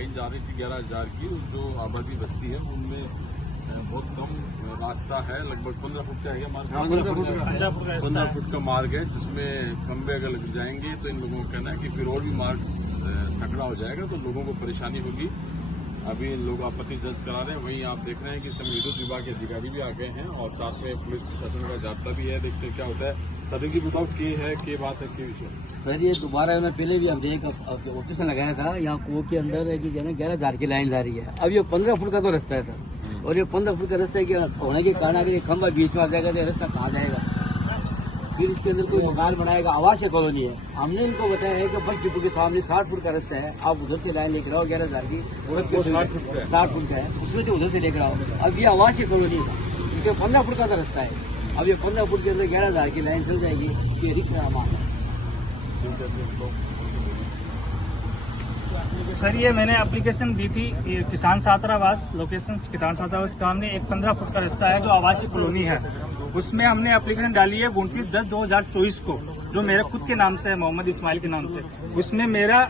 Line जा रही थी 11,000 की, जो आबादी बस्ती है उनमें बहुत कम रास्ता है, लगभग 15 फुट का है मार्ग, 15 फुट का मार्ग है, जिसमें खंबे अगर लग जाएंगे तो इन लोगों का कहना है कि फिर और भी मार्ग सकड़ा हो जाएगा, तो लोगों को परेशानी होगी। अभी लोग आपत्ति दर्ज करा रहे हैं। वहीं आप देख रहे हैं कि समय विद्युत विभाग के अधिकारी भी आ गए हैं और साथ में पुलिस प्रशासन का जाब्ता भी है। देखते हैं क्या होता है। सदन की बताओ के बात है के विषय सर, ये दोबारा मैं पहले भी हमने एक ऑप्शन लगाया था यहाँ कुओं के अंदर है कि 11,000 की लाइन जा रही है। अब ये 15 फुट का तो रास्ता है सर, और ये 15 फुट का रास्ता होने के कारण अगर ये खंभा बीच में आ जाएगा तो ये रास्ता कहाँ जाएगा? फिर इसके अंदर कोई मकान बनाएगा, आवासीय कॉलोनी है। हमने इनको बताया है कि बस डिपो के सामने 60 फुट का रास्ता है, आप उधर से लाइन लेकर आओ 11,000 की, 60 फुट का है, उसमें से उधर से लेकर आओ। अब ये आवासीय कॉलोनी है, इसके 15 फुट का तो रास्ता है। अब ये 15 फुट के अंदर 11,000 की लाइन चल जाएगी, ये रिक्शा मामला है। सर, ये मैंने एप्लीकेशन दी थी किसान छात्रावास, लोकेशन किसान छात्रावास का हमने एक 15 फुट का रास्ता है जो आवासीय कॉलोनी है, उसमें हमने एप्लीकेशन डाली है 29/10/2024 को, जो मेरे खुद के नाम से है, मोहम्मद इस्माइल के नाम से। उसमें मेरा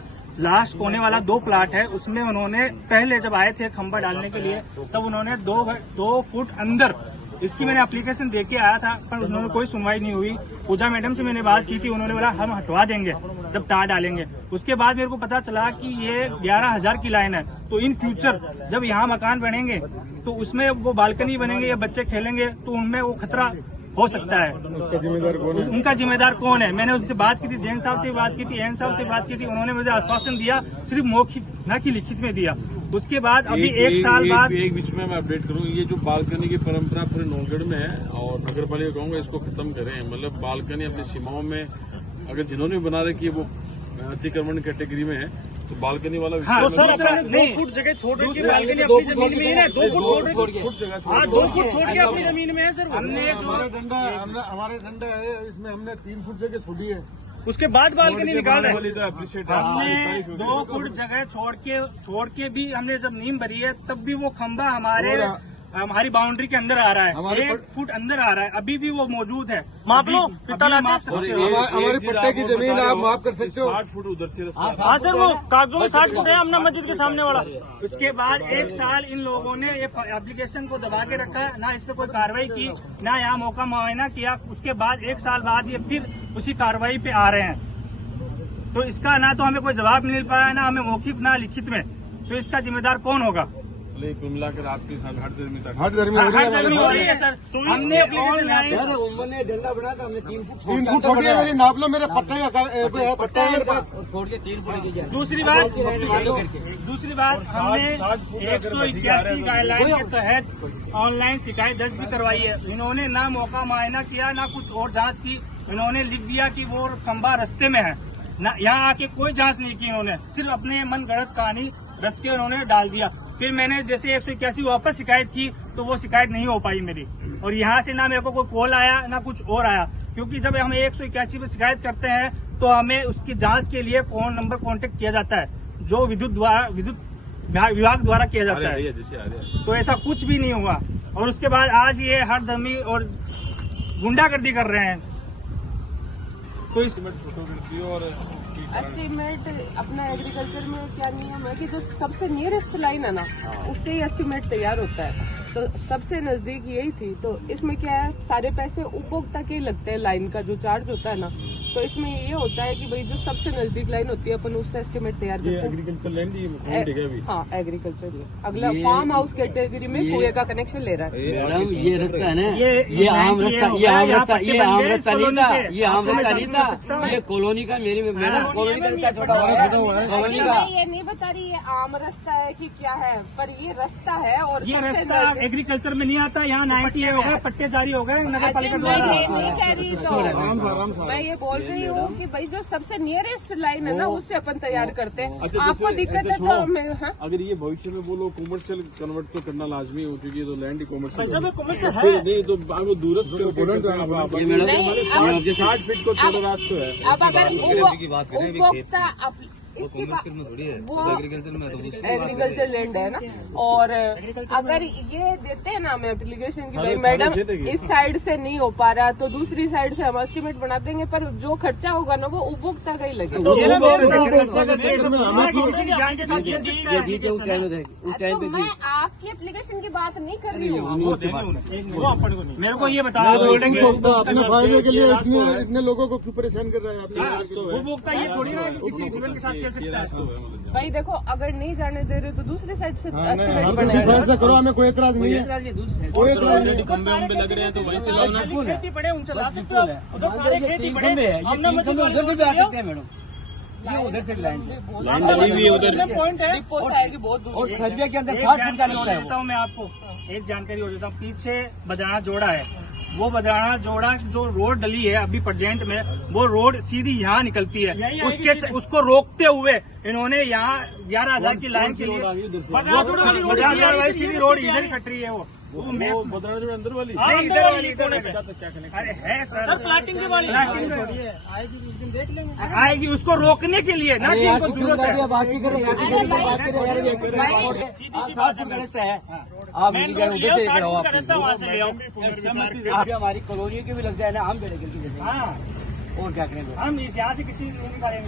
लास्ट होने वाला 2 प्लाट है, उसमें उन्होंने पहले जब आए थे खंबा डालने के लिए तब उन्होंने 2 फुट अंदर इसकी मैंने एप्लीकेशन दे के आया था, पर उन्होंने कोई सुनवाई नहीं हुई। पूजा मैडम से मैंने बात की थी, उन्होंने बोला हम हटवा देंगे जब तार डालेंगे। उसके बाद मेरे को पता चला कि ये 11,000 की लाइन है, तो इन फ्यूचर जब यहाँ मकान बनेंगे तो उसमें वो बालकनी बनेंगे या बच्चे खेलेंगे तो उनमें वो खतरा हो सकता है। उनका जिम्मेदार कौन है? मैंने उनसे बात की थी, जैन साहब से बात की थी, एन साहब से बात की थी, उन्होंने मुझे आश्वासन दिया, सिर्फ मौखिक न कि लिखित में दिया। उसके बाद अभी एक साल बाद एक बीच में मैं अपडेट करूँ, ये जो बालकनी की परंपरा पूरे नौगढ़ में है और नगर पालिका कहूँगा इसको खत्म करें। मतलब बालकनी अपनी सीमाओं में अगर जिन्होंने बना रखी है वो अतिक्रमण कैटेगरी में है, तो बालकनी वाला हाँ, तो सर 2 फुट जगह छोड़ के बालकनी अपनी जमीन में है, 2 फुट छोड़ के 2 फुट छोड़ के अपनी जमीन में है सर। हमने हमारे डंडा है, इसमें हमने 3 फुट जगह छोड़ी है, उसके बाद बालकनी निकाल रहे हैं। अप्रिशिएट हमने 2 फुट जगह छोड़ के भी हमने जब नींव भरी है तब भी वो खंबा हमारी बाउंड्री के अंदर आ रहा है, 1 फुट अंदर आ रहा है, अभी भी वो मौजूद है। माप लो, हमारी पट्टे की जमीन आप माफ कर सकते हो। 60 फुट उधर से हाँ सर, वो कागजों में 60 फुट है, अमना मस्जिद के सामने वाला। उसके बाद 1 साल इन लोगों ने ये एप्लीकेशन को दबा के रखा है, ना इस पे कोई कार्रवाई की, ना यहाँ मौका मुआयना किया। उसके बाद 1 साल बाद ये फिर उसी कार्रवाई पे आ रहे हैं, तो इसका ना तो हमें कोई जवाब मिल पाया, ना हमें मौखिक ना लिखित में, तो इसका जिम्मेदार कौन होगा? कुल मिलाकर आपके साथ हर धर्मी हो रही है सर। हमने ऑनलाइन डंडा बना था, हमने 3 फुट छोड़ी है, मेरी नाप लो, मेरे पट्टे पट्टा है मेरे पास, छोड़ के 3 फुट। दूसरी बात हमने 181 गाइडलाइन के तहत ऑनलाइन शिकायत दर्ज भी करवाई है। इन्होंने ना मौका मुआयना किया, ना कुछ और जांच की। इन्होंने लिख दिया कि वो खंबा रास्ते में है, ना यहाँ आके कोई जांच नहीं की। इन्होंने सिर्फ अपने मन गढ़ंत कहानी रच के उन्होंने डाल दिया। फिर मैंने जैसे 181 वापस शिकायत की तो वो शिकायत नहीं हो पाई मेरी, और यहाँ से ना मेरे को कोई कॉल आया ना कुछ और आया, क्योंकि जब हम 181 पे शिकायत करते हैं तो हमें उसकी जांच के लिए फोन नंबर कांटेक्ट किया जाता है, जो विद्युत विभाग द्वारा किया जाता है। तो ऐसा कुछ भी नहीं हुआ, और उसके बाद आज ये हर दमी और गुंडागर्दी कर रहे हैं। तो इस और एस्टीमेट अपना एग्रीकल्चर में क्या नियम है कि जो सबसे नियरेस्ट लाइन है ना, उससे ही एस्टीमेट तैयार होता है। तो सबसे नजदीक यही थी, तो इसमें क्या है, सारे पैसे उपभोक्ता के लगते हैं, लाइन का जो चार्ज होता है ना, तो इसमें ये होता है कि भाई जो सबसे नजदीक लाइन होती है अपन उससे एस्टीमेट तैयार करते हैं। एग्रीकल्चर लैंड हाँ, एग्रीकल्चर अगला फार्म हाउस कैटेगरी में कुएं का कनेक्शन ले रहा है। ये रास्ता है ना, ये आम रास्ता नहीं था, ये आम रास्ता नहीं था, ये कॉलोनी का, मेरा कॉलोनी का रास्ता छोटा हुआ है। मैं ये नहीं बता रही ये आम रास्ता है कि क्या है, पर ये रास्ता है। और ये रास्ता एग्रीकल्चर में नहीं आता, यहाँ 90 हो गए, पट्टे जारी हो गए नगर पालिका द्वारा। मैं नहीं कह रही, तो मैं ये बोल रही हूँ कि भाई जो सबसे नियरेस्ट लाइन है ना उससे अपन तैयार करते हैं। आपको दिक्कत है तो अगर ये भविष्य में वो लोग कॉमर्शियल कन्वर्ट तो करना लाजमी हो, क्योंकि तो लैंड ही कॉमर्शियल है। नहीं तो वो दूरस्थ 60 फीट को चलो रास्ता है। अब अगर उपभोक्ता इसके वो एग्रीकल्चर लैंड है ना। और अगर ये देते हैं ना हमें एप्लीकेशन की भाई मैडम इस साइड से नहीं हो पा रहा तो दूसरी साइड से हम एस्टिमेट बना देंगे, पर जो खर्चा होगा ना वो उपभोक्ता का ही लगेगा। तो मैं आपकी एप्लीकेशन की बात नहीं कर रही हूँ। मेरे को ये बता अपने फायदे के लिए इतने लोगों को क्यों परेशान कर रहा है आपने? उपभोक्ता ये थोड़ी ना है कि किसी जीवन के साथ कह सकता है। भाई देखो अगर नहीं जाने दे रहे तो दूसरी साइड से एस्टिमेट हम बनाएगा। साइड से करो, हमें कोई एतराज नहीं है, कोई एतराज नहीं। खंबे वंबे लग रहे हैं तो वहीं से लाओ ना। खेती पड़े उनसे ला सकते हो, उधर सारे खेती पड़े उधर से भी आ सकते हैं मैडम, ये उधर से लाइन डली हुई है उधर। पॉइंट है। डिपो से आएगी बहुत दूर। और सर्वे के अंदर एक 60 फुट का जानकारी और रास्ता है देता हूँ मैं आपको, एक जानकारी और देता हूँ। पीछे बदराना जोड़ा है, वो बदराना जोड़ा जो रोड डली है अभी प्रेजेंट में, वो रोड सीधी यहाँ निकलती है। उसको रोकते हुए इन्होंने यहाँ 11,000 की लाइन के लिए बदराना वाली सीधी रोड इधर कट रही है। वो बदराना जो अंदर वाली नहीं, इधर वाली कौन है? अरे है सर, प्लाटिंग की वाली आएगी उसको रोकने के लिए ना कि इनको जरूरत है। बाकी करें रास्ता है, आप उधर से खड़ा हो, आप हमारी कॉलोनी के भी लग जाए ना, हम बेड़े करके जैसे। हाँ, और क्या करेंगे हम यहाँ से किसी नहीं निकालेंगे।